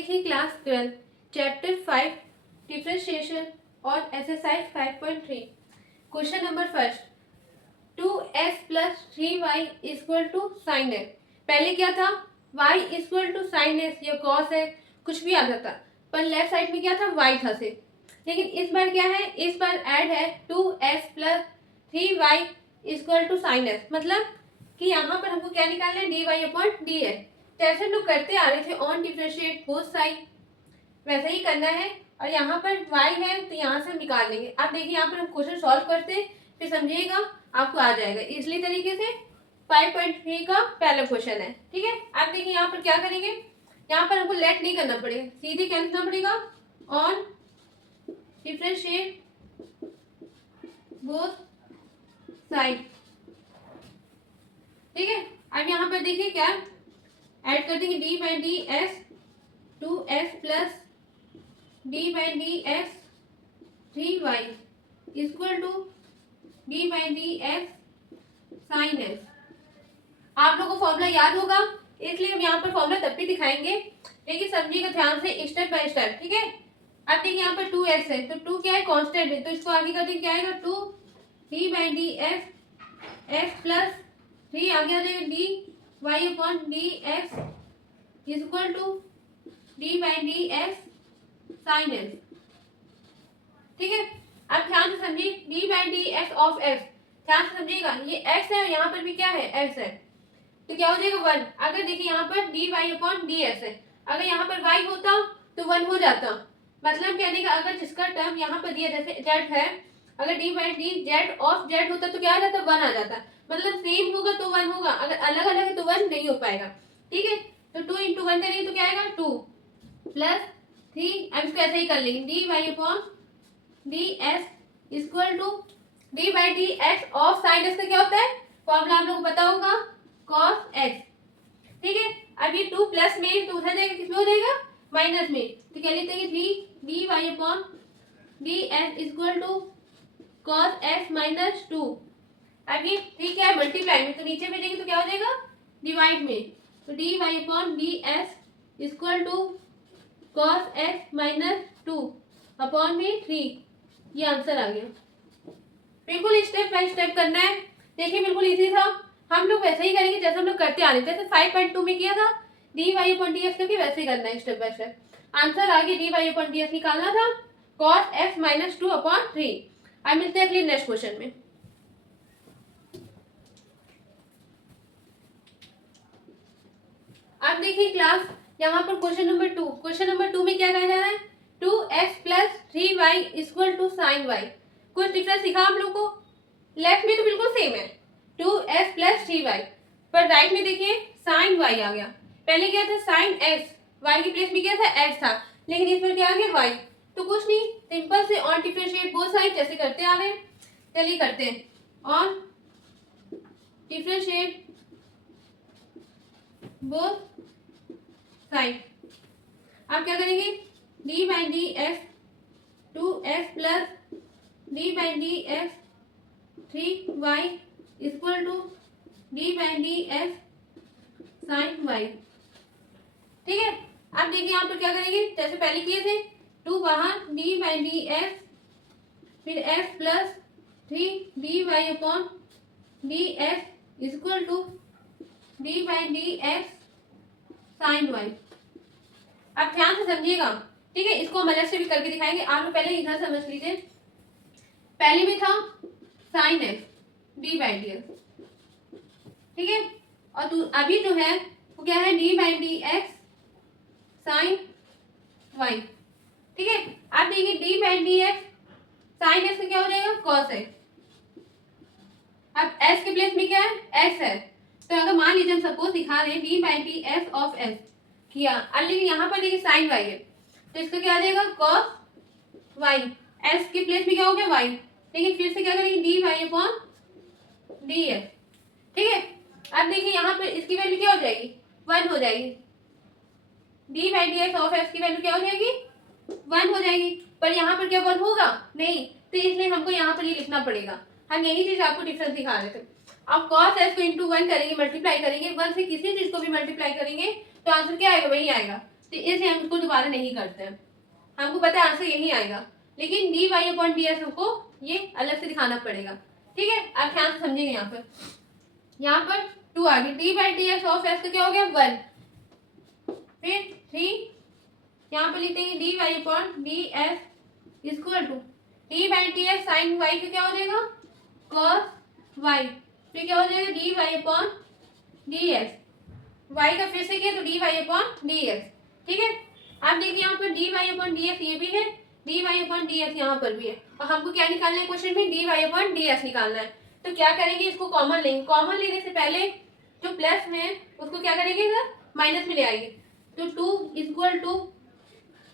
देखिए class 12 chapter 5 differentiation और exercise 5.3 question number first 2s plus 3y equal to sine s. पहले क्या था y equal to sine s या cos है कुछ भी आता था, पर लेफ्ट साइड में क्या था y था से। लेकिन इस बार क्या है, इस बार ऐड है 2s plus 3y equal to sine s, मतलब कि यहाँ पर हमको क्या निकालना है, dy अपॉन डी एस। जैसे हम लोग करते आ रहे थे ऑन डिफरेंशिएट बोथ साइड, वैसा ही करना है। और यहाँ पर y है तो यहाँ से हम निकाल लेंगे। आप देखिए यहाँ पर हम क्वेश्चन सॉल्व करते हैं, फिर समझिएगा आपको आ जाएगा इजली तरीके से। 5.3 का पहला क्वेश्चन है, ठीक है। आप देखिए यहाँ पर क्या करेंगे, यहाँ पर हमको लेट नहीं करना पड़ेगा, सीधे क्या लिखना पड़ेगा, ऑन डिफरेंशिएट बोथ साइड, ठीक है। अब यहाँ पर देखिए क्या ऐड कर देंगे, d by d s 2s plus d by d s 3y equal to d by d s sine s. आप लोगों को फॉर्मूला याद होगा, इसलिए हम यहाँ पर फॉर्मूला तब भी दिखाएंगे, लेकिन समझिएगा ध्यान से स्टेप बाय स्टेप, ठीक है। अब देखिए यहाँ पर 2x है तो 2 क्या है, कांस्टेंट है, तो इसको आगे कर देंगे, क्या आएगा 2 d by d s x plus 3 आगे आ जाएगा d y upon d x equal to d by d s sine s, ठीक है। अब ध्यान से समझिए, d by d x of x, ध्यान से समझिएगा, ये x है और यहाँ पर भी क्या है, x है, तो क्या हो जाएगा 1। अगर देखिए यहाँ पर d y upon d x है, अगर यहाँ पर y होता तो 1 हो जाता। मतलब कहने का अगर जिसका टर्म यहाँ पर दिया, जैसे z है, अगर D by D Z of Z होता तो क्या आ जाता, 1 आ जाता। मतलब सेम होगा तो 1 होगा, अगर अलग अलग है तो 1 नहीं हो पाएगा, ठीक है। तो 2 इंटू 1 करेंगे तो क्या आएगा 2 प्लस 3। अब इसको ऐसे ही कर लेंगे, d y upon d s equal to d by d x of sine s का क्या होता है, फॉर्मूला आप लोगों को पता होगा, कॉस एक्स, ठीक है। अब ये 2 प्लस में तो उधर जाएगा, किसमें हो जाएगा, माइनस में, तो क्या लिखते हैं 3 d y upon d s equal to cos x minus 2। अब ये 3 क्या है, मल्टीप्लाई में, तो नीचे में जाएंगे तो क्या हो जाएगा, डिवाइड में, तो d y upon d s equal to cos x minus 2 upon में 3। ये आंसर आ गया। बिल्कुल स्टेप बाय स्टेप करना है, देखिए बिल्कुल इजी था। हम लोग वैसे ही करेंगे जैसे हम लोग करते आ रहे थे, जैसे 5.2 में किया था d y upon d s करके, वैसे ही करना है स्टेप बाय स्टेप। आंसर आगे d y upon d s निकालना था, कॉस एक्स माइनस 2 अपॉन 3। अब मिलते हैं अगले नेक्स्ट क्वेश्चन में। अब देखिए क्लास यहाँ पर क्वेश्चन नंबर 2, क्वेश्चन नंबर 2 में क्या कहा जा रहा है, 2x plus 3y equal to sine y। कुछ डिफरेंस दिखा आप लोग को, लेफ्ट में तो बिल्कुल सेम है 2s प्लस 3y, पर राइट में देखिए साइन y आ गया। पहले क्या था साइन x, y की प्लेस में क्या था x था, लेकिन इस पर क्या आ गया y। तो कुछ नहीं, सिंपल से ऑन डिफरेंशिएट बोथ साइड जैसे करते आ रहे हैं, चलिए करते हैं, ऑन डिफरेंशिएट बोथ साइड। आप क्या करेंगे, d by d x 2x plus d by d x 3y equal to d by d x sine y, ठीक है। अब देखिए यहाँ पर क्या करेंगे, जैसे पहले किए थे, 2 बाहर डी बाई डी एक्स फिर x plus 3 d y upon d x equal to d by d x sine y। आप ध्यान से समझिएगा, ठीक है, इसको हम अलग से भी करके दिखाएंगे। आप लोग पहले इधर समझ लीजिए, पहले में था sine x d by d x, ठीक है, और अभी जो है वो क्या है, d by d x sine y, ठीक है। आप देखिए d by d x sine x का क्या हो जाएगा, कॉस एक्स। अब एस के प्लेस में क्या है, एक्स है, तो अगर मान लीजिए हम सपोज दिखा रहे हैं d by d x of x किया, लेकिन यहाँ पर देखिए साइन वाई है, तो इसका क्या आ जाएगा, कॉस वाई। एस के प्लेस में क्या हो गया, वाई, लेकिन फिर से क्या करेंगे, d y upon d x, ठीक है। अब देखिए यहाँ पर इसकी वैल्यू क्या हो जाएगी, 1 हो जाएगी, D by d x of x की वैल्यू क्या हो जाएगी, 1 हो जाएगी, पर यहाँ पर क्या 1 होगा नहीं, तो इसलिए हमको यहाँ पर ये लिखना पड़ेगा। हम यही चीज आपको डिफरेंस दिखा रहे थे। अब कॉस एस को इंटू 1 करेंगे, मल्टीप्लाई करेंगे, 1 से किसी चीज को भी मल्टीप्लाई करेंगे तो आंसर क्या आएगा, वही आएगा। तो इसलिए हम इसको दोबारा नहीं करते हैं, हमको पता है आंसर यही आएगा, लेकिन d y upon d s हमको ये अलग से दिखाना पड़ेगा। ठीक है, आप ध्यान से समझेंगे। यहाँ पर 2 आ गई, D by d s of s का क्या हो गया 1, फिर 3 यहाँ पर लिख देंगे d y upon d s equal to d by d s sine y का क्या हो जाएगा कॉस वाई, फिर क्या हो जाएगा d y upon d s, y का फिर से किया तो d y upon d s. ठीक है, आप देखिए यहाँ पर d y upon d s ये भी है, d y upon d s यहाँ पर भी है, और हमको क्या निकालना है क्वेश्चन में d y upon d s निकालना है। तो क्या करेंगे, इसको कॉमन लेंगे, कॉमन लेने से पहले जो प्लस में उसको क्या करेंगे सर माइनस में ले आएंगे, तो 2 equal to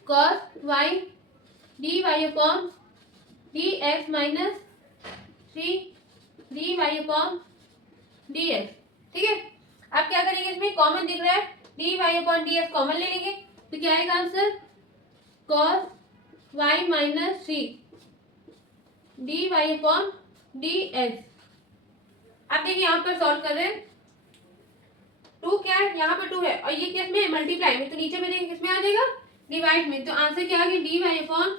cos y d y upon d x minus 3 d y upon d x. ठीक है, आप क्या करेंगे, इसमें कॉमन दिख रहा है d y upon d x common ले लेंगे, तो क्या आएगा answer cos y minus 3 d y upon d x. आप देखिए यहाँ पर सॉल्व कर रहे हैं, 2 क्या है यहाँ पर 2 है, और ये किस में मल्टीप्लाई में, तो नीचे में देखिए किसमें आ जाएगा डिवाइड में, तो आंसर क्या आ गया d y upon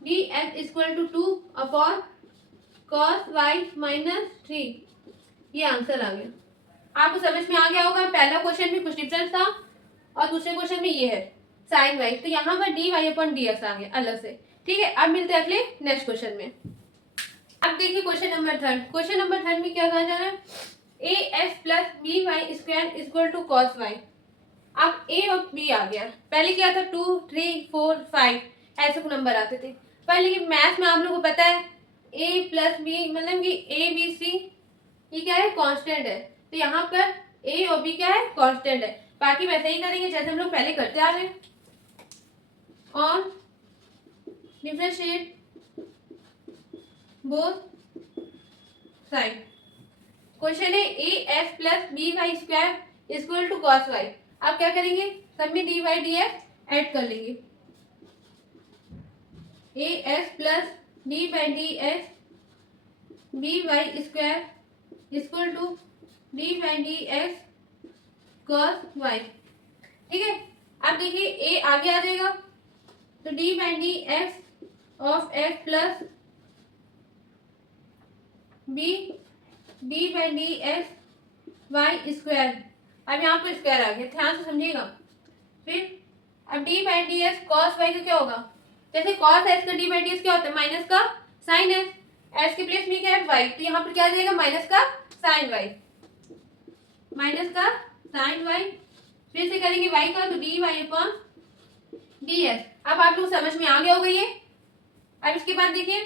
d x equal to 2 upon cos y minus 3, ये आंसर आ गया। आपको समझ में आ गया होगा, पहला क्वेश्चन में कुछ डिफरेंस था और दूसरे क्वेश्चन में ये है साइन वाई, तो यहाँ पर d y upon d x आ गया अलग से। ठीक है, अब मिलते हैं अगले नेक्स्ट क्वेश्चन में। अब देखिए क्वेश्चन नंबर 3, क्वेश्चन नंबर 3 में क्या कहा जा रहा है, a s plus b y square equal to cos y. अब ए और बी आ गया, पहले क्या था 2 3 4 5 ऐसे को नंबर आते थे, पर लेकिन मैथ्स में आप लोगों को पता है ए प्लस बी मतलब कि ए बी सी ये क्या है कांस्टेंट है, तो यहाँ पर ए और बी क्या है कांस्टेंट है, बाकी वैसे ही करेंगे जैसे हम लोग पहले करते आ रहे हैं। और डिफरेंशिएट बोथ साइड, क्वेश्चन है a s plus b y square equal to cos y. आप क्या करेंगे, सब में d y d x add कर लेंगे, a s plus d by d x b y square equal to d by d x cos y. ठीक है, अब देखिए ए आगे आ जाएगा, तो d by d x of x plus b d by d x y square, अब यहाँ पर स्क्वायर आ गया, ध्यान से समझिएगा। फिर अब d by d x cos y का क्या होगा, जैसे कॉस एस का डी बाई डी एक्स क्या होता है माइनस का साइन एस, एस के प्लेस में क्या है वाई, तो यहाँ पर क्या आ जाएगा माइनस का साइन वाई, माइनस का साइन वाई, फिर से करेंगे वाई का, तो d y upon d s. अब आप लोग समझ में आ गया होगा ये। अब इसके बाद देखिए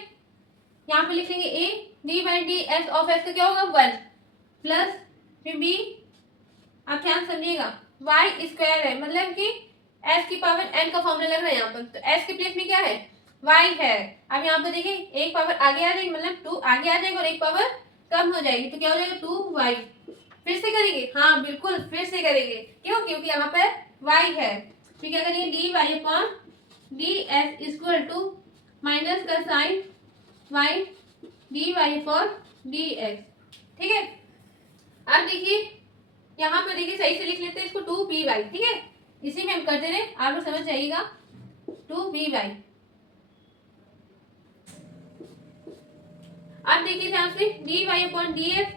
यहाँ पे लिखेंगे A D by d s of s का क्या होगा 1 प्लस फिर बी, आप ध्यान समझिएगा वाई स्क्वायर है मतलब कि एस की पावर एन का फॉर्मूला लग रहा है यहाँ पर, तो एस के प्लेस में क्या है वाई है। अब यहाँ पर देखिए एक पावर आगे आ जाएगी मतलब 2 आगे आ जाएगा और एक पावर कम हो जाएगी, तो क्या हो जाएगा 2 वाई। फिर से करेंगे, हाँ बिल्कुल फिर से करेंगे, क्यों क्योंकि यहाँ पर वाई है, फिर क्या करेंगे d y upon d s equal to minus का sine y d y upon d x. ठीक है, अब देखिए यहाँ पर देखिए सही से लिख लेते हैं इसको 2 बी वाई। ठीक है, इसी में हम करते रहे, आप लोग समझ जाइएगा 2 बी वाई। अब देखिए ध्यान से d y upon d x,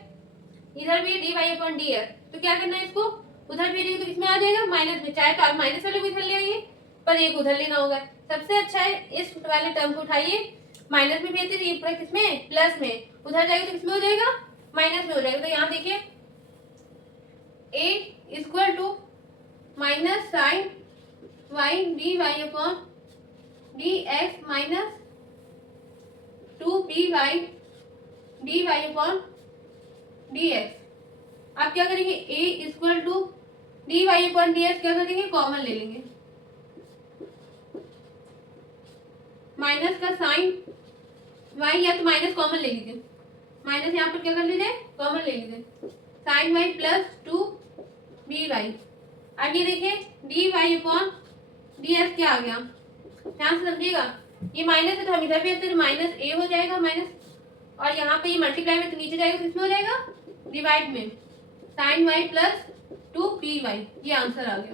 इधर भी d y upon d x, तो क्या करना है इसको उधर भेजेंगे तो किसमें आ जाएगा माइनस में, चाहे तो आप माइनस वाले को इधर ले आइए पर एक उधर लेना होगा। सबसे अच्छा है इस वाले टर्म को उठाइए, माइनस में भेजते ये पूरा किसमें प्लस में, उधर जाएगा तो किसमें हो जाएगा माइनस में हो जाएगा। तो यहाँ देखिए a equal to minus sine y d y upon d x minus 2 b y d y upon d x. आप क्या करेंगे a equal to d y upon d x क्या करेंगे कॉमन ले लेंगे, माइनस का साइन वाई या तो माइनस कॉमन ले लीजिए, माइनस यहाँ पर क्या कर लीजिए कॉमन ले लीजिए, sine y plus 2 b y. अब ये देखिए d y upon d x क्या आ गया, ध्यान से समझिएगा, ये माइनस है तो हम इधर भी तो माइनस ए हो जाएगा माइनस, और यहाँ पे ये मल्टीप्लाई में तो नीचे जाएगा तो इसमें हो जाएगा डिवाइड में sine y plus 2 b y, ये आंसर आ गया।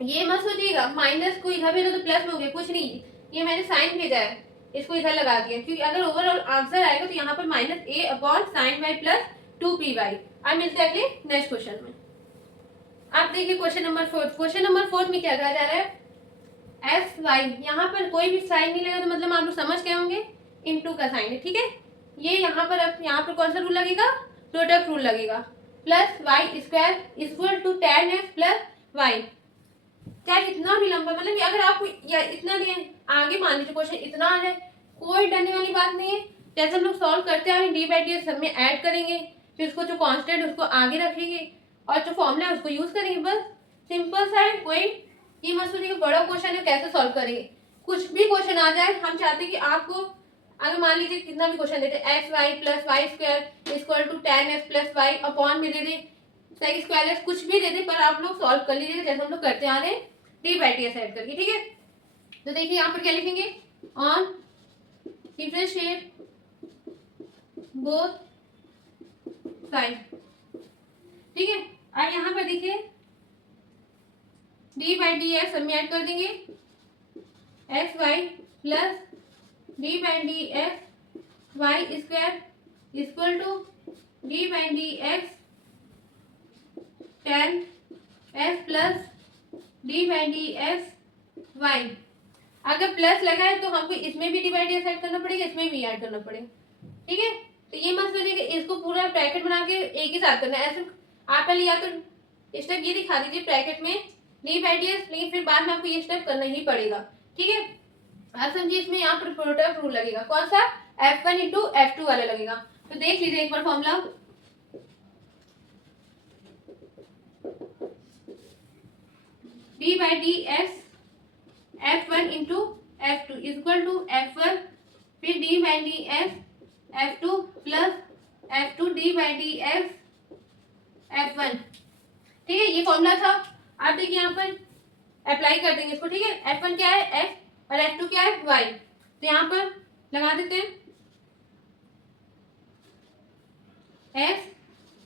ये मत सोचिएगा माइनस को इधर भेजा तो प्लस में हो गया, कुछ नहीं, ये मैंने साइन भेजा है, इसको इधर लगा दिया, क्योंकि अगर ओवरऑल आंसर आएगा तो यहाँ पर minus a upon sine y plus 2py। अब मिलते हैं अगले नेक्स्ट क्वेश्चन में। आप देखिए क्वेश्चन नंबर 4। क्वेश्चन नंबर 4 में क्या कहा जा रहा है, एस वाई, यहाँ पर कोई भी साइन नहीं लगा तो मतलब आप लोग समझ गए होंगे इनटू का साइन है, ठीक है। ये यहाँ पर अब यहाँ पर कौन सा रूल लगेगा, प्रोडक्ट रूल लगेगा, plus y square equal to tan x plus y, चाहे इतना भी लंबा, मतलब अगर आपको या इतना दिया आगे मान लीजिए क्वेश्चन इतना आ जाए, कोई डरने वाली बात नहीं है। जैसे हम लोग सॉल्व करते हैं डी बाई डी सब में ऐड करेंगे, फिर उसको जो कांस्टेंट उसको आगे रखेंगे और जो फॉर्मूला है उसको यूज करेंगे, बस सिंपल सा है। कोई ये मत सोचिए बड़ा क्वेश्चन है कैसे सॉल्व करेंगे, कुछ भी क्वेश्चन आ जाए हम चाहते हैं कि आपको अगर मान लीजिए कितना भी क्वेश्चन देते हैं x y plus y square equal to tan x plus y upon में दे दे सेक स्क्वायर एक्स, कुछ भी दे दे पर आप लोग सॉल्व कर लीजिए जैसे हम लोग करते आ रहे हैं डी बाई डी ऐड करके, ठीक है। तो देखिए यहाँ पर क्या लिखेंगे, ऑन डिफरेंशिएट बोथ साइड, ठीक है। अब यहाँ पर देखिए डी बाई डी एक्स सब में ऐड कर देंगे, x y plus d by d x y square equal to d by d x tan x plus d by d x y. अगर प्लस लगा है तो हमको इसमें भी d by d x add करना पड़ेगा, इसमें भी ऐड करना पड़ेगा, ठीक है। तो ये मत सोचिए कि इसको पूरा ब्रैकेट बना के एक ही साथ करना है, ऐसे आप पहले या तो स्टेप ये दिखा दीजिए ब्रैकेट में डी बाई डी एक्स, लेकिन फिर बाद में आपको ये स्टेप करना ही पड़ेगा, ठीक है। आप समझिए इसमें यहाँ पर प्रोडक्ट रूल लगेगा, कौन सा, F1 इंटू F2 वाला लगेगा। तो देख लीजिए एक बार formula, d by d x F1 into F2 equal to F1 फिर d by d x F2 plus F2 d by d x F1, ठीक है। ये फॉर्मूला था। आप देखिए यहाँ पर अप्लाई कर देंगे इसको, ठीक है। F1 क्या है x और F2 क्या है y, तो यहाँ पर लगा देते हैं x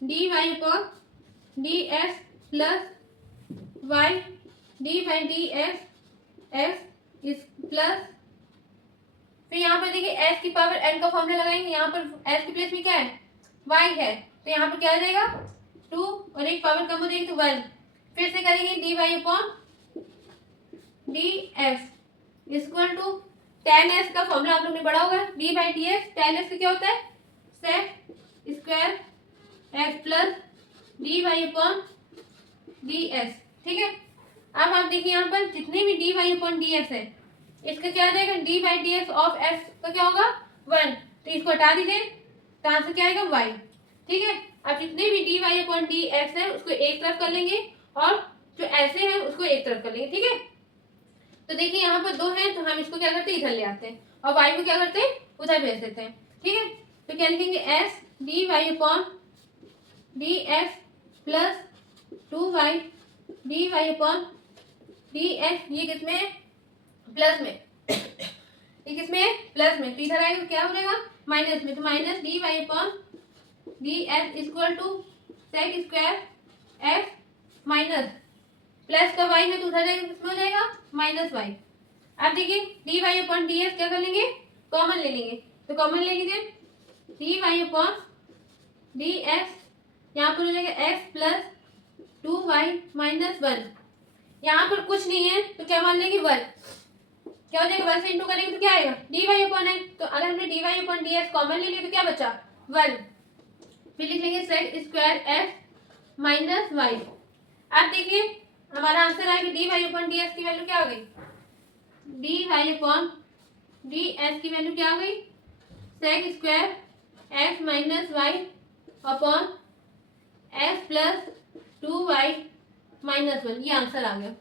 d y upon d x plus y d by d x x इस प्लस, फिर यहाँ पर देखिए s की पावर n का फॉर्मूला लगाएंगे, यहाँ पर s की प्लेस में क्या है y है, तो यहाँ पर क्या आ जाएगा 2 और एक पावर कम हो जाएगी तो 1, फिर से करेंगे d y upon d x equal to tan x का फॉर्मूला आप लोग ने पढ़ा होगा, d by d x, tan x क्या होता है sec square x plus d y upon d x, ठीक है। अब आप देखिए यहाँ पर जितने भी d y upon d x है इसका क्या आ जाएगा, d by d x of x का क्या होगा 1, तो इसको हटा दीजिए तो आंसर क्या आएगा y, ठीक है। अब जितने भी d y upon d x है उसको एक तरफ कर लेंगे और जो ऐसे है उसको एक तरफ कर लेंगे, ठीक है। तो देखिए यहाँ पर 2 है तो हम इसको क्या करते हैं इधर ले आते हैं और y को क्या करते हैं उधर भेज देते हैं, ठीक है। तो क्या लिखेंगे s d y upon d x plus 2y d y upon d x, ये किसमें है प्लस में ये किसमें है प्लस में, तो इधर आएगा तो क्या हो जाएगा माइनस में, तो minus d y upon d x equal to sec square x minus plus का वाई है तो उधर जाएगा किसमें हो जाएगा माइनस वाई। अब देखिए d y upon d x क्या कर लेंगे कॉमन ले लेंगे, तो कॉमन ले लीजिए d y upon d x, यहाँ पर हो जाएगा एक्स प्लस 2y माइनस 1, यहाँ पर कुछ नहीं है तो क्या मान लेंगे 1, क्या हो जाएगा 1 से इंटू करेंगे तो क्या आएगा डी वाई अपॉन एक्स, तो अगर हमने d y upon d x common ले लिया तो क्या बचा 1, फिर लिख लेंगे sec square x minus y. अब देखिए हमारा आंसर आएगा d y upon d x की वैल्यू क्या आ गई, d y upon d x की वैल्यू क्या आ गई sec square x minus y upon x plus 2y minus 1, ये आंसर आ गया।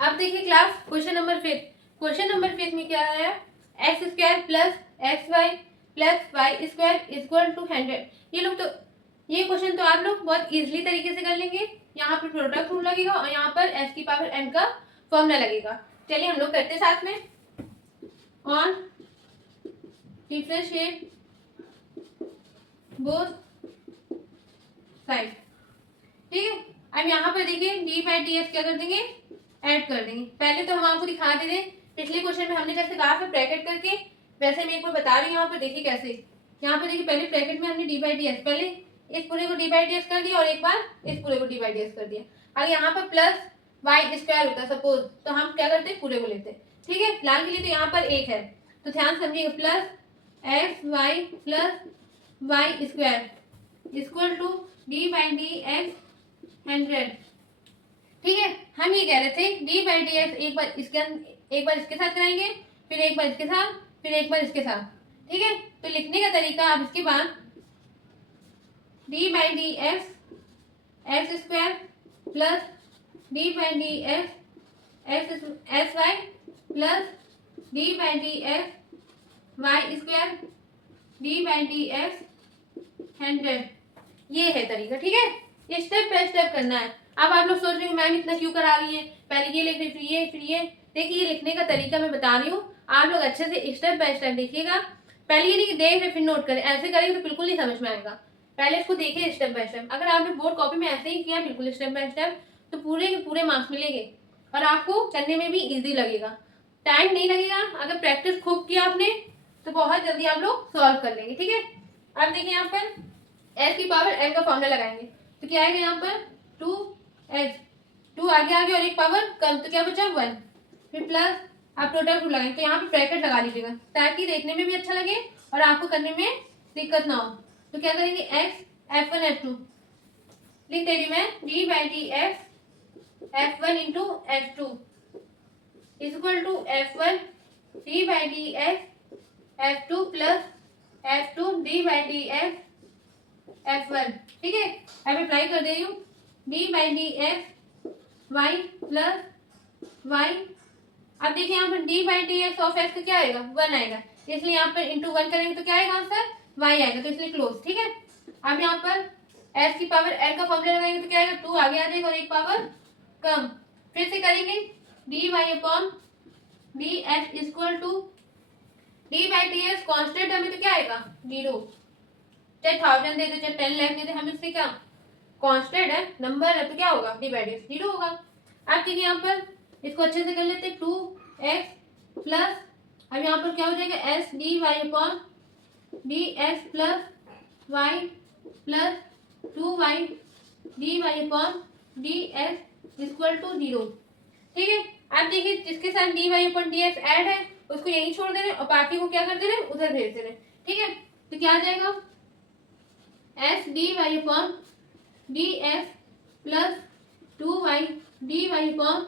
अब देखिए class question number 5, question number 5 में क्या आया x square plus x y plus y square equal to 100। ये लोग तो ये क्वेश्चन तो आप लोग बहुत इजीली तरीके से कर लेंगे, यहाँ पर प्रोडक्ट रूल लगेगा और यहाँ पर s की पावर n का फॉर्मूला लगेगा। चलिए हम लोग करते साथ में, ऑन डिफरेंशिएट बोथ साइड, ठीक है। अब यहाँ पर देखिए डी बाई डी एक्स क्या कर देंगे, ऐड कर देंगे। पहले तो हम आपको दिखा दे दें, पिछले क्वेश्चन में हमने जैसे कहा था ब्रैकेट करके, वैसे मैं एक बार बता रही हूँ यहाँ पर देखिए कैसे। यहाँ पर देखिए पहले ब्रैकेट में हमने डी बाई डी एक्स, पहले इस पूरे को डी बाई डी एक्स कर दिया और एक बार इस पूरे को डी बाई डी एक्स कर दिया। अगर यहाँ पर प्लस वाई स्क्वायर होता है सपोज, तो हम क्या करते हैं पूरे को लेते हैं, ठीक है। फिलहाल के लिए तो यहाँ पर एक है, तो ध्यान समझिएगा, plus x y plus y square equal to d by d x 100, ठीक है। हम ये कह रहे थे डी बाई डी एक्स एक बार इसके साथ कराएंगे, फिर एक बार इसके साथ, फिर एक बार इसके साथ, ठीक है। तो लिखने का तरीका आप इसके बाद d by d x square plus d by d x s y plus d by d x y square d by d x 100, ये है तरीका, ठीक है। ये स्टेप बाय स्टेप करना है। अब आप लोग सोच रहे हो मैम इतना क्यों करा रही है, पहले ये लिख रही फिर ये फिर ये। देखिए ये लिखने का तरीका मैं बता रही हूँ, आप लोग अच्छे से स्टेप बाय स्टेप देखिएगा। पहले ये नहीं कि देख रहे फिर नोट करें, ऐसे करेंगे तो बिल्कुल नहीं समझ में आएगा। पहले इसको देखिए स्टेप बाय स्टेप। अगर आपने बोर्ड कॉपी में ऐसे ही किया बिल्कुल स्टेप बाय स्टेप, तो पूरे के पूरे मार्क्स मिलेंगे और आपको करने में भी ईजी लगेगा, टाइम नहीं लगेगा। अगर प्रैक्टिस खूब किया आपने तो बहुत जल्दी आप लोग सॉल्व कर लेंगे, ठीक है। अब देखिए यहाँ पर एस की पावर एन का फॉर्मूला लगाएंगे, तो क्या आएगा यहाँ पर 2s, 2 आगे आगे और एक पावर कम, तो क्या बचा 1, फिर प्लस आप प्रोडक्ट लगाएंगे, तो यहाँ पे ब्रैकेट लगा लीजिएगा ताकि देखने में भी अच्छा लगे और आपको करने में दिक्कत ना हो। तो क्या करेंगे x f1 f2 लिख दे रही मैं, d by d x f1 into f2 equal to f1 d by d x f2 plus f2 d by d x f1, ठीक है। अब अप्लाई कर दे रही हूँ, d by d x y plus y. अब देखिए यहाँ पर d by d x of x का क्या आएगा 1 आएगा, इसलिए यहाँ पर इंटू 1 करेंगे तो क्या आएगा आंसर y आएगा, तो इसलिए क्लोज, ठीक है। अब यहाँ पर s की पावर l का फॉर्मूला लगाएंगे तो क्या आएगा 2 आगे आ जाएगा और एक पावर कम, फिर से करेंगे d y upon d x equal to d by d x constant हमें तो क्या आएगा 0, चाहे 1000 दे दे चाहे 10 लाख दे दे, हमें इससे क्या कांस्टेंट है, नंबर है, तो क्या होगा डिवाइडेड 0 होगा। अब देखिए यहाँ पर इसको अच्छे से कर लेते हैं, 2x प्लस अब यहाँ पर क्या हो जाएगा s d y upon d x plus y plus 2y d y upon d x equal to 0, ठीक है। अब देखिए जिसके साथ d y upon d x add है उसको यहीं छोड़ दे रहे और बाकी को क्या कर दे रहे उधर भेज दे रहे, ठीक है। तो क्या आ जाएगा s d y upon d x plus 2y d y upon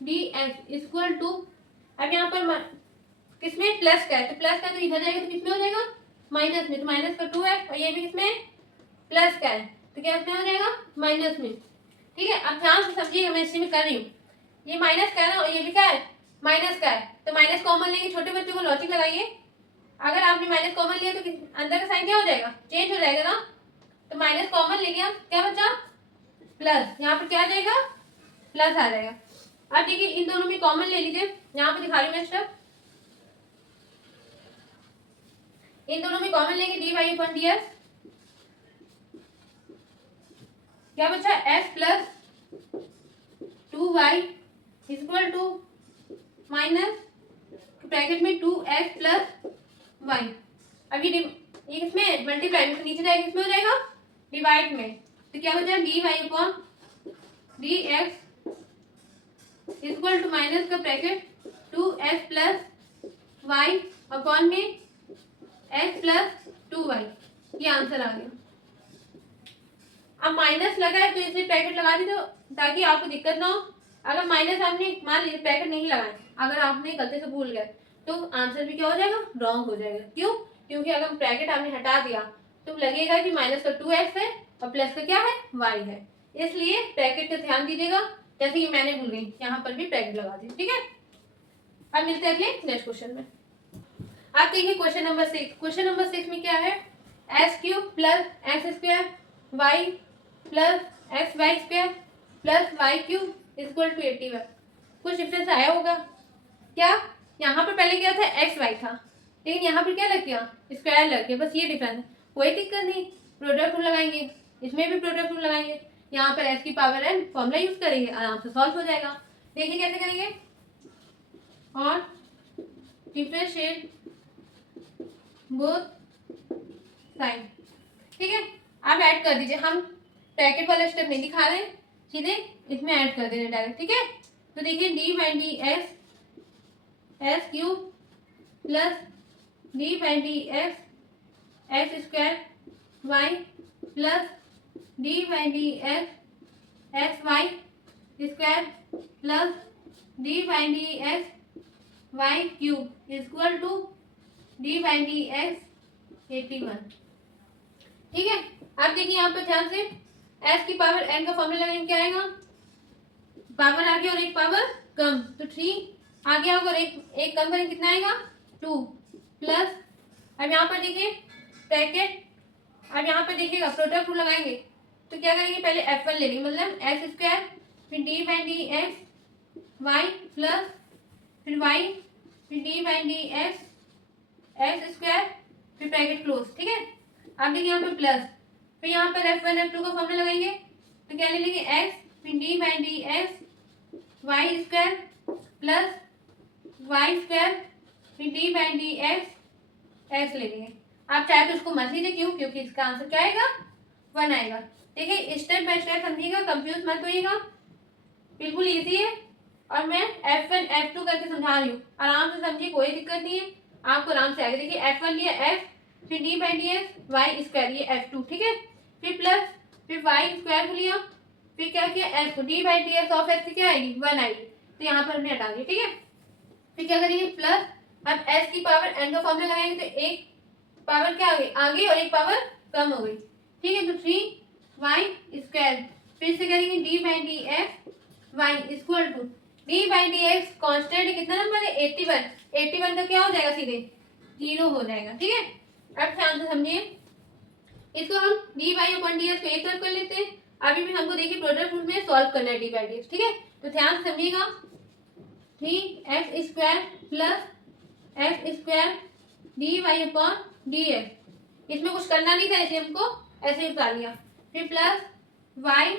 d x equal to, अब यहाँ पर किसमें प्लस का है तो प्लस का तो इधर जाएगा तो किसमें हो जाएगा माइनस में, तो माइनस का 2 है और ये भी किसमें प्लस का है तो क्या इसमें हो जाएगा माइनस में, ठीक है। अब ध्यान से समझिएगा मैं इसी में कर रही हूँ, ये माइनस का है ना और ये भी क्या है माइनस का है, तो माइनस कॉमन लेंगे। छोटे बच्चों को लॉजिक लगाइए, अगर आपने माइनस कॉमन लिया तो अंदर का साइन क्या हो जाएगा चेंज हो जाएगा ना, तो माइनस कॉमन लेंगे हम क्या बचा प्लस, यहाँ पर क्या आ जाएगा प्लस आ जाएगा। अब देखिए इन दोनों में कॉमन ले लीजिए, यहाँ पर दिखा रही हूँ मैं स्टेप, इन दोनों में कॉमन लेंगे d y upon d x, क्या बचा s plus 2y equal to minus bracket में 2x प्लस y। अब ये किसमें मल्टीप्लाई में नीचे जाएगा किसमें हो जाएगा डिवाइड में, तो क्या हो जाएगा d y upon d x equal to minus का bracket 2x plus y upon में x प्लस 2y, ये आंसर आ गया। अब माइनस लगा है तो इसलिए ब्रैकेट लगा दी तो ताकि आपको दिक्कत ना हो। अगर माइनस आपने मान लीजिए ब्रैकेट नहीं लगाए, अगर आपने गलती से भूल गए तो आंसर भी क्या हो जाएगा रॉन्ग हो जाएगा। क्यों? क्योंकि अगर ब्रैकेट आपने हटा दिया तो लगेगा कि माइनस का 2x है और प्लस का क्या है y है, इसलिए ब्रैकेट का ध्यान दीजिएगा। जैसे कि मैंने भूल गई यहाँ पर भी ब्रैकेट लगा दी, ठीक है। अब मिलते हैं अगले नेक्स्ट क्वेश्चन में। आप देखिए क्वेश्चन नंबर 6, क्वेश्चन नंबर 6 में क्या है x cube plus x square y plus x y square plus y cube equal to 81। कुछ डिफरेंस आया होगा क्या? यहाँ पर पहले क्या था एक्स वाई था, लेकिन यहाँ पर क्या लग गया स्क्वायर लग गया, बस ये डिफरेंस है। कोई दिक्कत नहीं, प्रोडक्ट रूल लगाएंगे, इसमें भी प्रोडक्ट रूल लगाएंगे। यहाँ पर एस की पावर एन फॉर्मूला यूज करेंगे, आराम से सॉल्व हो जाएगा। देखिए कैसे करेंगे, और डिफरेंशिएट बोथ साइड। ठीक है, आप ऐड कर दीजिए, हम ब्रैकेट वाला स्टेप नहीं दिखा रहे, सीधे इसमें ऐड कर दे रहे डायरेक्ट। ठीक है, तो देखिए d by d s s cube plus d by d s s square y plus d by d s s y square plus d by d s y cube equal to d by d s 81। ठीक है, अब देखिए यहाँ पर ध्यान से S की power n का फॉर्मूला लगाएंगे, क्या आएगा, पावर आगे और एक पावर कम, तो 3 आगे होगा और एक कम करेंगे, कितना आएगा 2 प्लस, अब यहाँ पर देखिए ब्रैकेट, अब यहाँ पर देखिएगा प्रोडक्ट रूल लगाएंगे, तो क्या करेंगे, पहले F1 ले लेंगे, मतलब एस स्क्वायर फिर d by d s y plus फिर वाई फिर d by d s s square फिर ब्रैकेट क्लोज। ठीक है, अब देखिए यहाँ पर प्लस, फिर यहाँ पर F1 F2 का फॉर्मूला लगाएंगे, तो क्या ले लेंगे x फिर d by d s y square plus y square फिर d by d s s ले लेंगे। आप चाहे तो उसको मत लीजिए, क्यों, क्योंकि इसका आंसर क्या आएगा 1 आएगा। देखिए स्टेप बाय स्टेप समझिएगा, कंफ्यूज मत होइएगा, बिल्कुल इजी है, और मैं F1 F2 करके समझा रही हूँ, आराम से समझिए, कोई दिक्कत नहीं है, आपको आराम से आएगा। देखिए F1 लिया f फिर d by d s y square, ये F2। ठीक है, फिर प्लस फिर वाई स्क्वायर को लिया, फिर क्या किया एस को, D by d s of S की क्या आएगी 1 आएगी, तो यहाँ पर हमने हटा दिया। ठीक है, फिर क्या करेंगे प्लस, अब एस की पावर एन का फॉर्मूला लगाएंगे, तो एक पावर क्या आ गई आगे और एक पावर कम हो गई। ठीक है, तो 3 वाई स्क्वायर, फिर से करेंगे d by d s y equal to d by d x constant है, कितना नंबर है 81, 81 का क्या हो जाएगा सीधे 0 हो जाएगा। ठीक है, अब ध्यान से समझिए, इसको हम d y upon d s को एक तरफ कर लेते हैं, अभी भी हमको देखिए प्रोडक्ट रूल में सॉल्व करना है डी बाई डी एक्स। ठीक है, तो ध्यान से समझिएगा, 3x square plus x square d y upon d x, इसमें कुछ करना नहीं था इसलिए हमको ऐसे ही उतार लिया, फिर प्लस वाई,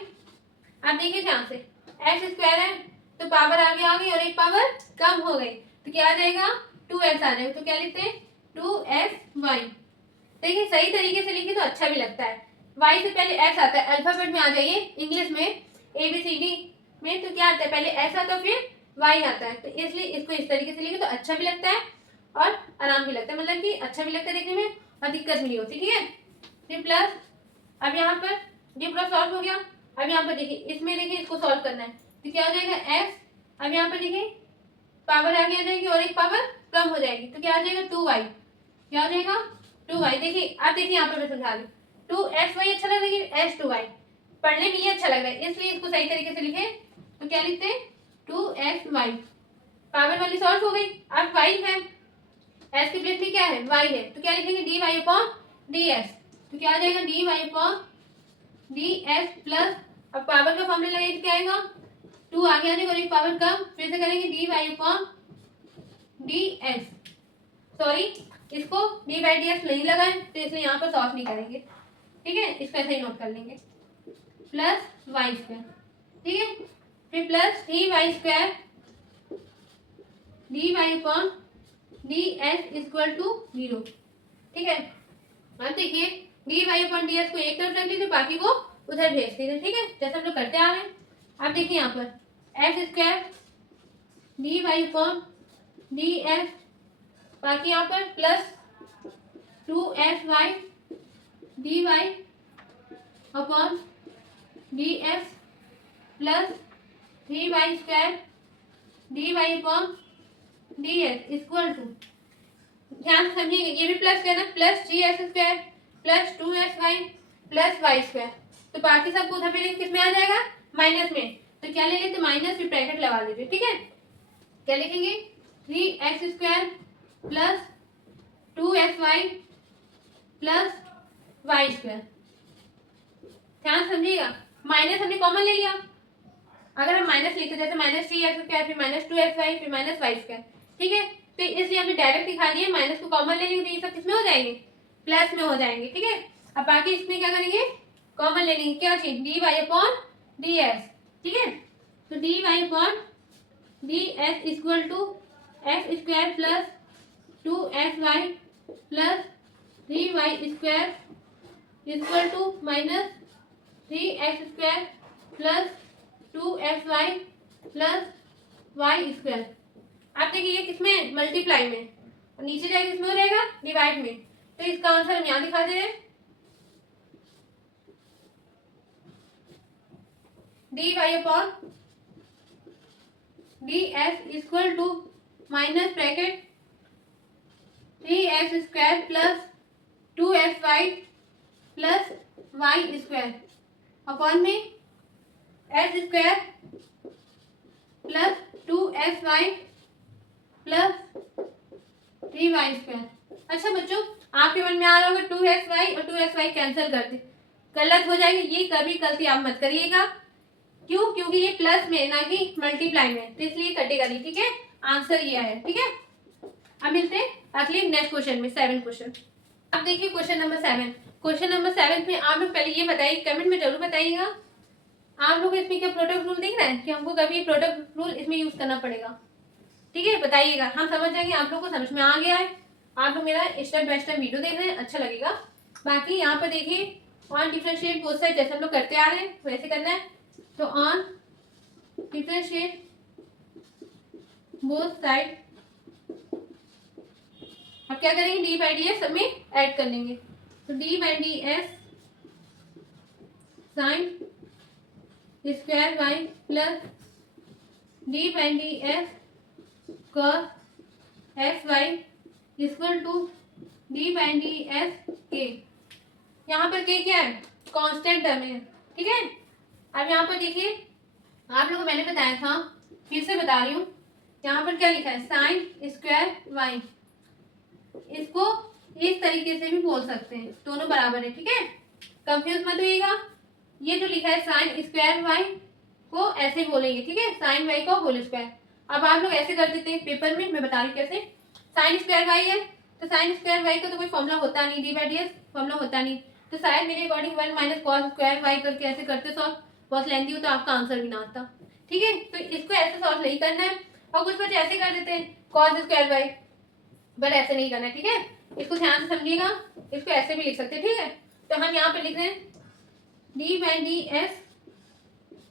अब देखिए ध्यान से एक्स स्क्वायर है तो पावर आगे आ गई और एक पावर कम हो गई, तो क्या आ जाएगा 2x आ जाएगा, तो क्या लिखते हैं 2xy। देखिए सही तरीके से लिखिए तो अच्छा भी लगता है, y से पहले x आता है, अल्फाबेट में आ जाइए इंग्लिश में ABCD में, तो क्या आता है पहले s आता है फिर y आता है, तो इसलिए इसको इस तरीके से लिखे तो अच्छा भी लगता है और आराम भी लगता है, मतलब कि अच्छा भी लगता है देखने में और दिक्कत भी नहीं होती। ठीक है, फिर प्लस, अब यहाँ पर ये पूरा सॉल्व हो गया, अब यहाँ पर देखिए इसमें देखिए इसको सॉल्व करना है, तो क्या हो जाएगा x, अब यहाँ पर देखिए पावर आगे आ जाएगी और एक पावर कम हो जाएगी, तो क्या आ जाएगा 2y, क्या हो जाएगा 2y। देखिए आप देखिए यहाँ पर मैं समझा रही, 2xy अच्छा लग रहा है, s2y पढ़ने में ये अच्छा लग रहा है, इसलिए इसको सही तरीके से लिखे, तो क्या लिखते हैं 2xy, पावर वाली सॉल्व हो गई। अब y है, s की प्लेस में क्या है y है, तो क्या लिखेंगे dy अपॉन ds, तो क्या आ जाएगा dy अपॉन ds प्लस, अब पावर का फॉर्मूला लगाएंगे तो क्या आएगा 2 आगे आ जाएगा और एक पावर कम, फिर से करेंगे dy अपॉन ds, सॉरी इसको डी बाई डी एस नहीं लगाए तो इसलिए यहाँ पर सॉल्व नहीं करेंगे। ठीक है, इसको ऐसे ही नोट कर लेंगे, प्लस वाई स्क्वायर। ठीक है, फिर plus 3y square d y upon d s equal to 0। ठीक है, अब देखिए d y upon d s को एक तरफ रख लीजिए, बाकी को उधर भेज दीजिए। ठीक है, जैसे हम लोग करते आ रहे हैं। अब देखिए यहाँ पर x square d y upon d s, बाकी यहाँ पर plus 2xy d y upon d s plus 3y square d y upon d s equal to, ध्यान से समझिएगा ये भी प्लस करना, plus 3x square plus 2xy plus y square, तो बाकी सबको उधर पे किस में आ जाएगा माइनस में, तो क्या ले लेते माइनस, फिर ब्रैकेट लगा लीजिए। ठीक है, क्या लिखेंगे 3x square plus 2xy plus y square, ध्यान समझिएगा माइनस हमने कॉमन ले लिया, अगर हम माइनस लिखते जैसे माइनस 3x स्क्वायर फिर माइनस 2xy फिर माइनस वाई स्क्वायर। ठीक है, तो इसलिए हमने डायरेक्ट दिखा दिया, माइनस को कॉमन ले लेंगे तो ये सब किसमें हो जाएंगे प्लस में हो जाएंगे। ठीक है, अब बाकी इसमें क्या करेंगे कॉमन ले लेंगे, क्या चीज, d y upon d s, ठीक है। तो d y upon d s equal to x square plus 2xy plus 3y square equal to minus 3x² plus 2xy plus y square. आप देखिए ये किसमें, मल्टीप्लाई में, और नीचे जाएगा किसमें हो जाएगा, डिवाइड में। तो इसका आंसर हम यहाँ दिखा दे रहे हैं, d y upon d s equal to minus bracket 3x² plus 2xy plus y square upon में s square plus 2xy plus 3y square. अच्छा बच्चों, आपके मन में आ रहा होगा 2xy और 2xy कैंसिल कर दे, गलत हो जाएगी, ये कभी गलती आप मत करिएगा। क्यों, क्योंकि ये प्लस में ना कि मल्टीप्लाई में, तो इसलिए कटेगा नहीं, ठीक है। आंसर ये है, ठीक है। अब मिलते हैं अगले नेक्स्ट क्वेश्चन में, 7 क्वेश्चन। अब देखिए क्वेश्चन नंबर 7। क्वेश्चन नंबर 7 में आप लोग पहले ये बताइए, कमेंट में जरूर बताइएगा, आप लोग इसमें क्या प्रोडक्ट रूल दिख रहा है कि हमको कभी प्रोडक्ट रूल इसमें यूज करना पड़ेगा, ठीक है, बताइएगा। हम समझ जाएंगे, आप लोग को समझ में आ गया है, आप लोग मेरा स्टेप बाय स्टेप वीडियो देख रहे हैं, अच्छा लगेगा। बाकी यहाँ पर देखिए ऑन डिफरेंशिएट बोथ साइड, जैसे हम लोग करते आ रहे हैं वैसे करना है। तो ऑन डिफरेंशिएट बोथ साइड, अब क्या करेंगे, डी बाई डी एस सब में ऐड कर लेंगे। तो d by d s sine square y plus d by d s cos x y equal to d by d s के। यहाँ पर के क्या है, कांस्टेंट टर्म है, ठीक है। अब यहाँ पर देखिए, आप लोगों को मैंने बताया था, फिर से बता रही हूँ, यहाँ पर क्या लिखा है, साइन स्क्वायर वाई, इसको इस तरीके से भी बोल सकते हैं, दोनों बराबर है, ठीक है, कंफ्यूज मत होइएगा। ये जो लिखा है साइन स्क्वायर वाई को ऐसे बोलेंगे, ठीक है, साइन वाई को होल स्क्वायर। अब आप लोग ऐसे कर देते हैं पेपर में, मैं बता रही हूँ कैसे। साइन स्क्वायर वाई है, तो साइन स्क्वायर वाई का तो कोई फॉर्मूला होता नहीं, d by d s formula होता नहीं, तो शायद मेरे according 1 minus cos square y करके ऐसे करते सॉल्व, बहुत लेंथी हो तो आपका आंसर भी ना आता, ठीक है। तो इसको ऐसे सॉल्व नहीं करना है, और कुछ बच्चे ऐसे कर देते हैं कॉस स्क्वायर वाई, बट ऐसे नहीं करना है, ठीक है। इसको ध्यान से समझिएगा, इसको ऐसे भी लिख सकते हैं, ठीक है। तो हम यहाँ पे लिख रहे हैं d by d s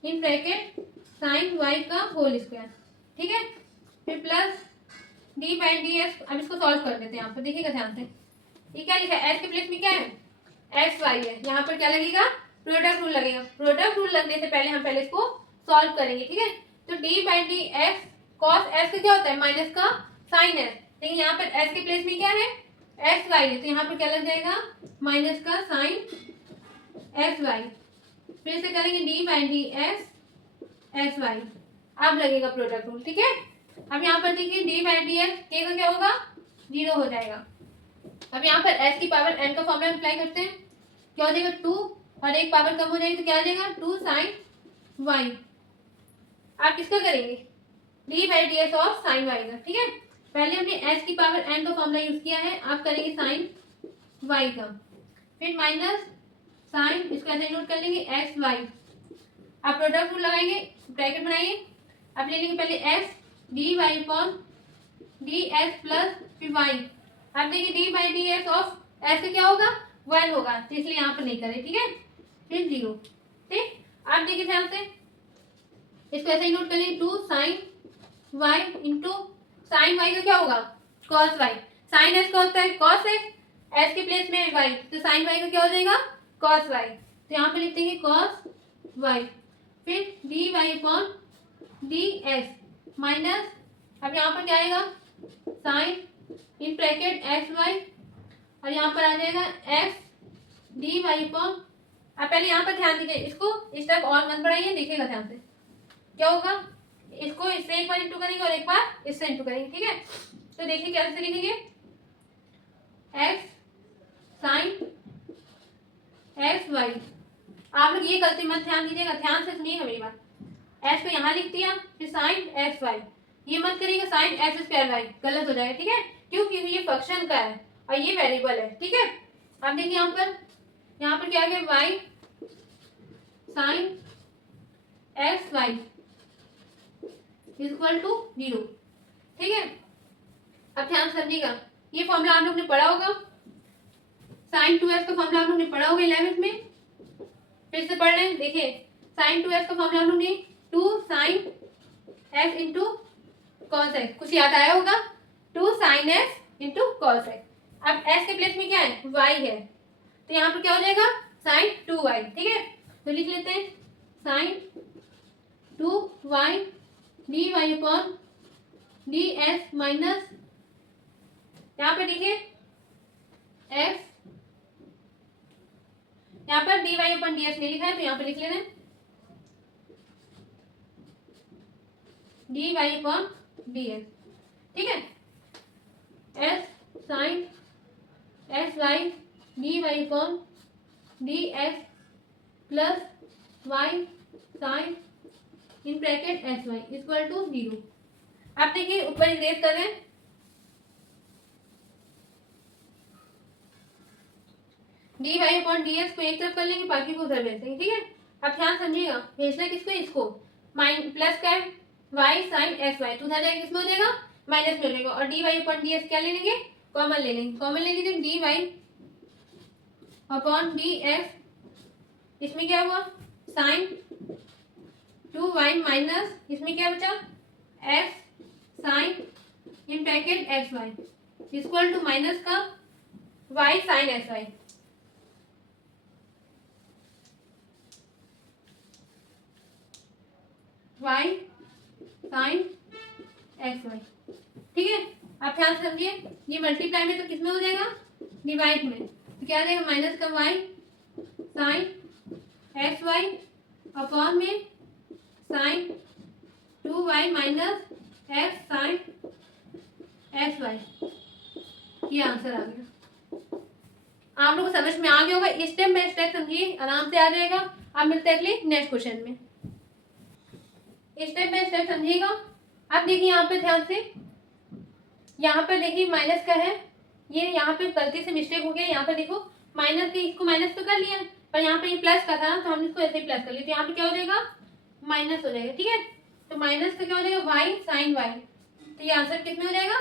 in bracket sine y का होल स्क्वायर, ठीक है, फिर plus d by d s. अब इसको सॉल्व कर देते हैं, यहाँ पर देखिएगा ध्यान से, ये क्या लिखा है, एस के प्लेस में क्या है, एक्स वाई है, यहाँ पर क्या लगेगा, प्रोडक्ट रूल लगेगा। प्रोडक्ट रूल लगने से पहले हम पहले इसको सॉल्व करेंगे, ठीक है। तो d by d x cos s का क्या होता है, माइनस का साइन एस, लेकिन यहाँ पर एस के प्लेस में क्या है, एक्स वाई है, तो यहाँ पर क्या लग जाएगा, माइनस का साइन एक्स वाई, फिर से करेंगे d by d s x y, अब लगेगा प्रोडक्ट रूल, ठीक है। अब यहाँ पर देखिए डी बाई डी एक्स के का क्या होगा, 0 हो जाएगा। अब यहाँ पर एस की पावर एन का फॉर्मूला अप्लाई करते हैं, क्या हो जाएगा 2, और एक पावर कम हो जाएगी तो क्या आ जाएगा 2 साइन वाई। आप किसका करेंगे, d by d s of sine y का, ठीक है। पहले हमने एस की पावर एन का फॉर्मूला यूज किया है, आप करेंगे साइन वाई का, फिर माइनस साइन, इसको ऐसे नोट कर लेंगे एक्स वाई। आप प्रोडक्ट रूल लगाएंगे, ब्रैकेट बनाइए, अब ले लेंगे पहले x d y upon d s plus फिर वाई। अब देखिए d by d s of s का क्या होगा, 1 होगा, तो इसलिए यहाँ पर नहीं करें, ठीक है, फिर 0, ठीक। आप देखिए ध्यान से, इसको ऐसे ही नोट कर लेंगे 2 sine y into sine y का क्या होगा, कॉस वाई। साइन एस का होता है कॉस एक्स, एस के प्लेस में वाई, तो साइन वाई का क्या हो जाएगा, कॉस वाई, तो यहाँ पे लिखते हैं कॉस वाई, फिर d y upon d x minus, अब यहाँ पर क्या आएगा, sine in bracket x y, और यहाँ पर आ जाएगा एक्स डी वाई अपॉन। अब पहले यहाँ पर ध्यान दीजिए, इसको इस तरफ और मत बढ़ाइए, देखिएगा ध्यान से क्या होगा, इसको इससे एक बार इंटू करेंगे और एक बार इससे इंटू करेंगे, ठीक है। तो देखिए कैसे लिखेंगे, एक्स साइन एक्स वाई। आप लोग ये गलती मत ध्यान दीजिएगा, ध्यान से सुनिएगा मेरी बात, एस को यहाँ लिख दिया, फिर साइन एक्स वाई, ये मत करिएगा साइन एक्स स्क्वायर वाई, गलत हो जाएगा, ठीक है, क्योंकि ये फंक्शन का है और ये वेरिएबल है, ठीक है। अब देखिए यहाँ पर क्या आ गया, y sine s y equal to 0। ठीक है, अब ध्यान समझिएगा, ये फॉर्मूला आप लोग ने पढ़ा होगा, साइन 2s का फॉर्मूला आप लोग ने पढ़ा होगा 11th में। फिर से पढ़ रहे हैं, देखिए साइन 2s का फॉर्मूला हम लोग ने 2 sine s into cos x, कुछ याद आया होगा, 2 sine s into cos x. अब s के प्लेस में क्या है, y है, तो यहाँ पर क्या हो जाएगा साइन 2y। ठीक है, तो लिख लेते हैं sine 2y d y upon d s minus, यहाँ पे देखिए x, यहाँ पर d y upon d s नहीं लिखा है तो यहाँ पे लिख लेना d y upon d s. ठीक है, s sine s y d y upon d s plus y sine in bracket s y equal to 0। आप देखिए ऊपर इंग्रेज कर दें, d y upon d s को एक तरफ कर लेंगे, बाकी को उधर भेज देंगे। ठीक है, अब ध्यान समझिएगा, भेजना किसको, इसको माइन प्लस का है वाई साइन एस वाई, तो उधर जाएगा किसमें हो जाएगा माइनस में हो जाएगा, और d y upon d s क्या ले लेंगे, कॉमन ले लेंगे, कॉमन ले लीजिए d y upon d s, इसमें क्या हुआ साइन 2y माइनस, इसमें क्या बचा s sine in bracket s y equal to minus का y sine s y. y sine s y. ठीक है, आप ध्यान से समझिए, ये मल्टीप्लाई में तो किसमें हो जाएगा डिवाइड में, तो क्या आ जाएगा माइनस का y sine s y upon में sine 2y minus f sine s y. ये आंसर आ गया, आप लोगों को समझ में आ गया होगा, स्टेप बाय स्टेप समझिए, आराम से आ जाएगा। अब मिलते हैं अगले नेक्स्ट क्वेश्चन में, स्टेप बाय स्टेप समझिएगा। अब देखिए यहाँ पे ध्यान से, यहाँ पे देखिए माइनस का है, ये यहाँ पे गलती से मिस्टेक हो गया, यहाँ पे देखो माइनस के, इसको माइनस तो कर लिया पर यहाँ पे ये प्लस का था तो हमने इसको ऐसे ही प्लस कर लिया, तो यहाँ पे क्या हो जाएगा माइनस हो जाएगा। ठीक है, तो माइनस का क्या हो जाएगा वाई साइन वाई, तो ये आंसर किस में हो जाएगा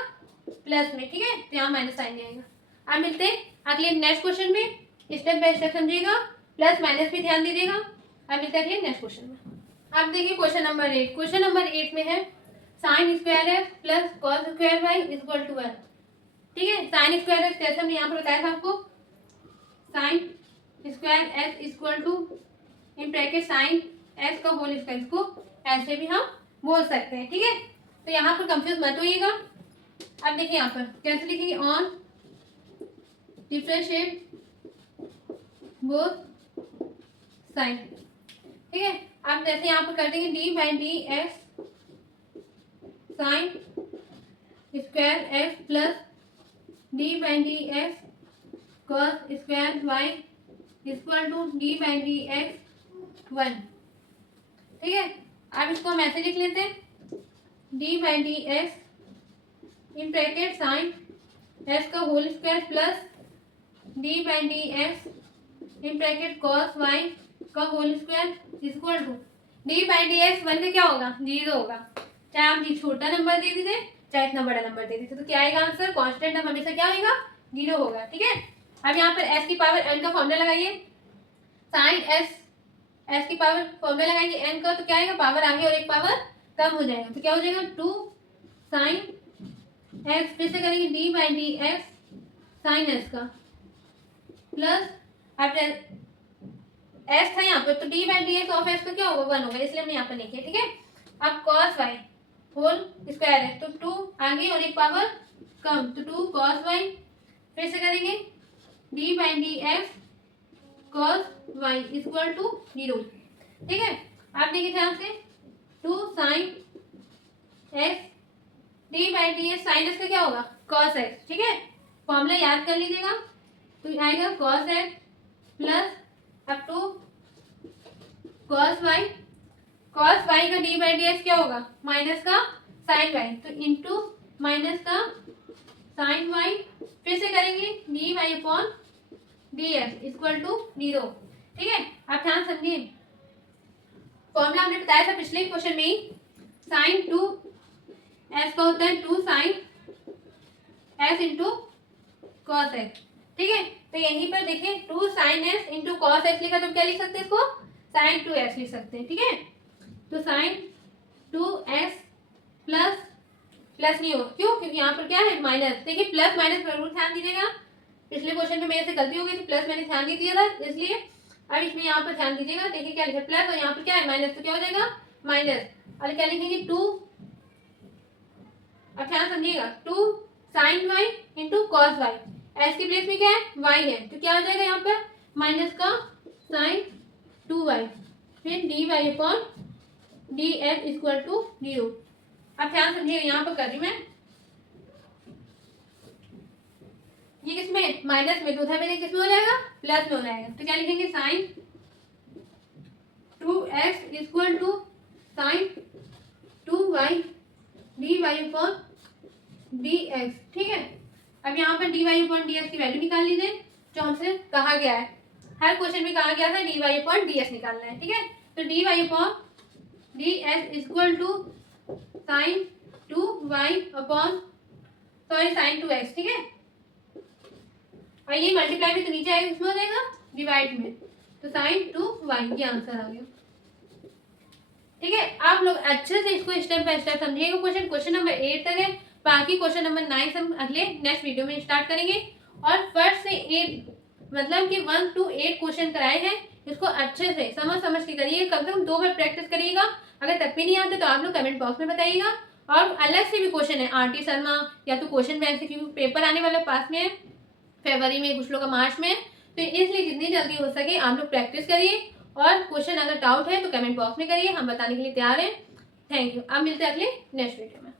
प्लस में। ठीक है, तो यहाँ माइनस साइन नहीं आएगा। अब मिलते हैं अगले नेक्स्ट क्वेश्चन में, स्टेप बाय स्टेप समझिएगा, प्लस माइनस भी ध्यान दीजिएगा। अब मिलते हैं अगले नेक्स्ट क्वेश्चन में। अब देखिए क्वेश्चन नंबर 8, क्वेश्चन नंबर 8 में है sine square x plus cos square y equal to 1। ठीक है, साइन स्क्वायर एक्स जैसे हमने यहाँ पर बताया था आपको, sine square x equal to in bracket sine x का होल स्क्वायर, इसको ऐसे भी हम बोल सकते हैं। ठीक है, तो यहाँ पर कंफ्यूज मत होइएगा। अब देखिए यहाँ पर कैसे लिखेंगे, ऑन डिफरेंशिएट बोथ साइन। ठीक है, आप जैसे यहाँ पर कर देंगे d by d x sine square x plus d by d x cos square y equal to d by d x 1। ठीक है, अब इसको हम ऐसे लिख लेते हैं d by d x in bracket sine x का whole square plus d by d x in bracket cos y का whole square equal to d by d x 1 का क्या होगा 0 होगा, चाहे आप जी छोटा नंबर दे दीजिए चाहे इतना बड़ा नंबर दे दीजिए, तो क्या आएगा आंसर, कांस्टेंट टर्म हमेशा क्या होगा 0 होगा। ठीक है, अब यहाँ पर s की पावर n का फॉर्मूला लगाइए, साइन s की पावर फॉर्मूला लगाएंगे n का, तो क्या आएगा पावर आगे और एक पावर कम हो जाएगा, तो क्या हो जाएगा 2 साइन x, फिर से करेंगे d by d x sine s का प्लस, अब s था यहाँ पर तो d by d x of s का क्या होगा 1 होगा, इसलिए हमने यहाँ पर नहीं किया। ठीक है, अब cos y होल स्क्वायर है तो 2 आगे और एक पावर कम, तो 2 cos y, फिर से करेंगे d by d x cos y equal to 0। ठीक है, आप देखिए ध्यान से 2 sine x d by d x sine x का क्या होगा cos x। ठीक है, फॉर्मूला याद कर लीजिएगा, तो आएगा cos x प्लस अब 2 cos y, cos y का डी बाई डी एक्स क्या होगा माइनस का साइन y, तो इंटू माइनस का साइन y, फिर से करेंगे d y upon d x equal to 0। ठीक है, आप ध्यान समझिए, फॉर्मूला हमने बताया था पिछले क्वेश्चन में ही, साइन 2s का होता है 2 sine s into cos x. ठीक है, तो यहीं पर देखें 2 sine s into cos x लिखा तो क्या लिख सकते हैं इसको, साइन 2s लिख सकते हैं। ठीक है, तो साइन 2s प्लस प्लस नहीं हो, क्यों, क्योंकि यहाँ पर क्या है माइनस। देखिए प्लस माइनस जरूर ध्यान दीजिएगा, पिछले क्वेश्चन में मेरे से गलती हो गई थी, प्लस मैंने ध्यान नहीं दिया था इसलिए। अब इसमें यहाँ पर ध्यान दीजिएगा, देखिए क्या लिखा प्लस और यहाँ पर क्या है माइनस, तो क्या हो जाएगा माइनस। और क्या लिखेंगे 2, अब ध्यान समझिएगा 2 sine y into cos y, s के प्लेस में क्या है वाई है, तो क्या हो जाएगा यहाँ पर माइनस का साइन 2y, फिर d y upon d s equal to 0। अब ध्यान समझिएगा यहाँ पर कर रही मैं, ये किसमें माइनस में, दूसरा में किसमें हो जाएगा प्लस में हो जाएगा, तो क्या लिखेंगे sine 2x equal to sine 2y d y upon d x. ठीक है, अब यहाँ पर d y upon d x की वैल्यू निकाल लीजिए, जो हमसे कहा गया है, हर क्वेश्चन में कहा गया था d y upon d s निकालना है। ठीक है, तो d y upon d s equal to sine 2y upon sorry sine 2x। ठीक है, और ये मल्टीप्लाई में तो नीचे आएगा, इसमें हो जाएगा डिवाइड में, तो साइन 2y, ये आंसर आ गया। ठीक है, आप लोग अच्छे से इसको स्टेप बाय स्टेप समझिएगा। क्वेश्चन नंबर 8 तक है, बाकी क्वेश्चन नंबर 9 हम अगले नेक्स्ट वीडियो में स्टार्ट करेंगे। और फर्स्ट से 8 मतलब कि 1 to 8 क्वेश्चन कराए हैं, इसको अच्छे से समझ के करिएगा, कम से कम 2 बार प्रैक्टिस करिएगा। अगर तब भी नहीं आते तो आप लोग कमेंट बॉक्स में बताइएगा। और अलग से भी क्वेश्चन है आरटी शर्मा या तो क्वेश्चन बैंक से, क्योंकि पेपर आने वाला पास में है, फरवरी में, कुछ लोग का मार्च में, तो इसलिए जितनी जल्दी हो सके आप लोग प्रैक्टिस करिए। और क्वेश्चन अगर डाउट है तो कमेंट बॉक्स में करिए, हम बताने के लिए तैयार हैं। थैंक यू, अब मिलते हैं अगले नेक्स्ट वीडियो में।